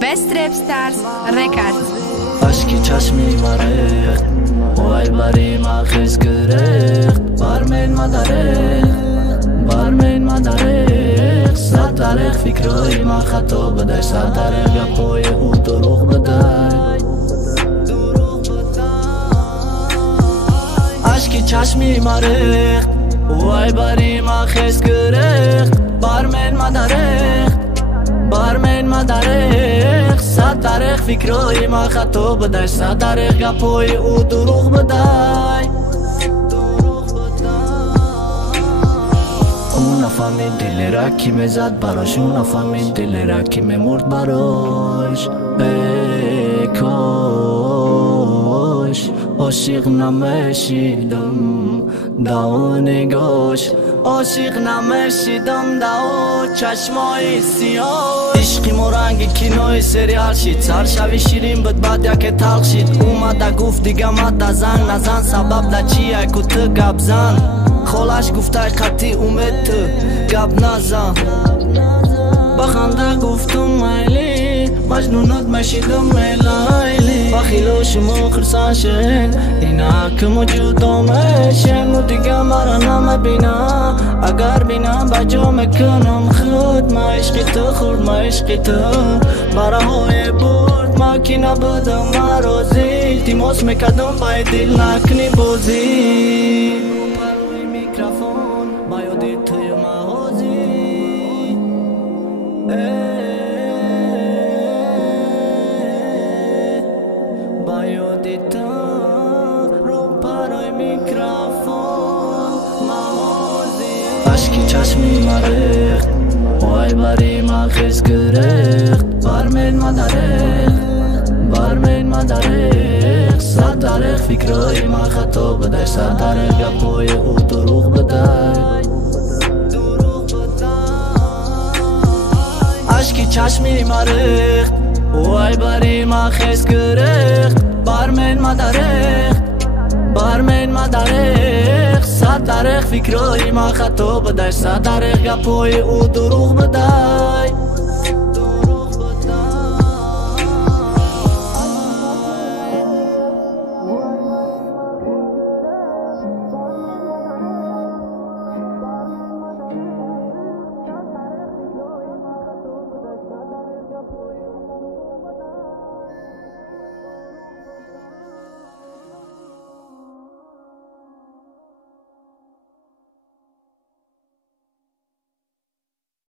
Best Rap Stars Records. Aşkı çeşmi marek, vay bari ma kız gerek, barmen madarek, satarek fikroy ma khato baday, satarek gapoy u doroq baday. Aşkı çeşmi marek, vay bari ma kız gerek, barmen madarek, satarek fikroy ma khato baday, satarek gapoy u doroq baday. Nafamid dilera ki me zad barosh, nafamid dilera ki me murd barosh. Kosh عاشق نمشیدم داو نگاش، عاشق نمشیدم داو چشمای سیاه. عشقی مرنگی کینوی سریال شید، سر شوی شیرین بد بعد یکی تلخ شید. اومده گفت دیگه مده زن نزن، سبب ده چیه که تو گپ زن. خالش گفته قطعی اومد تو گپ نزن. بخنده گفتم میلی مجنونات مشیدم میلیلی. بخیلو شما خرسان شن اینا که موجودم شن و دیگه مرا نمبینا. اگر بینم بجا میکنم خود، ما عشقی تو خورد ما عشقی تو براهای برد. ما کی نبودم مرازی تیماس میکدم بای دل نکنی بازی. پروی میکروفون با یادی توی مغازی. با یادی تو رو پروی میکروفون مغازی. عشقی چشمی مرخ وای باری ما خیز گرخت. barmen madarek, satarek fikroy ma khato baday, satarek gapoy u doroq baday. عشقی چشمی مرخت وای باری ما خیز گرخت. barmen madarek, satarek fikroy ma khato baday, satarek gapoy u doroq baday.